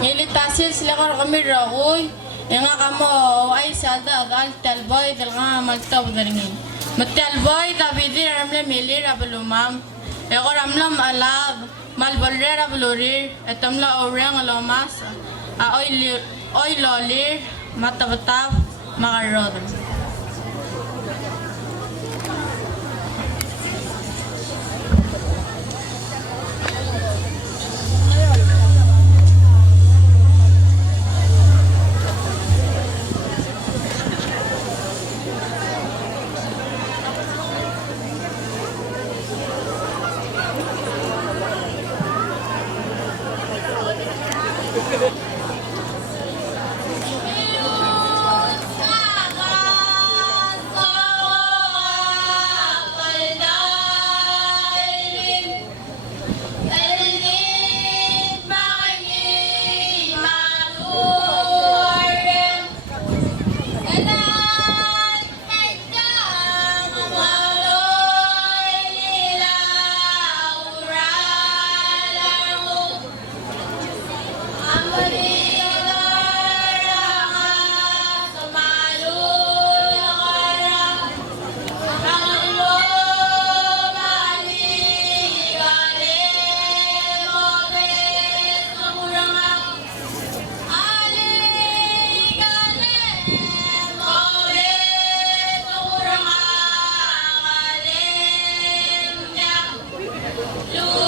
Ngilitasil sila kami rakoy. Yang nga kamo ay sada dal talboy dal nga magtaw daringin. Matalboy tabi di ramla mili rabulumam. Eko ramlam alab malbolre rabulurir etamla orang alomas. Oy lolir matabatap makarod. Lu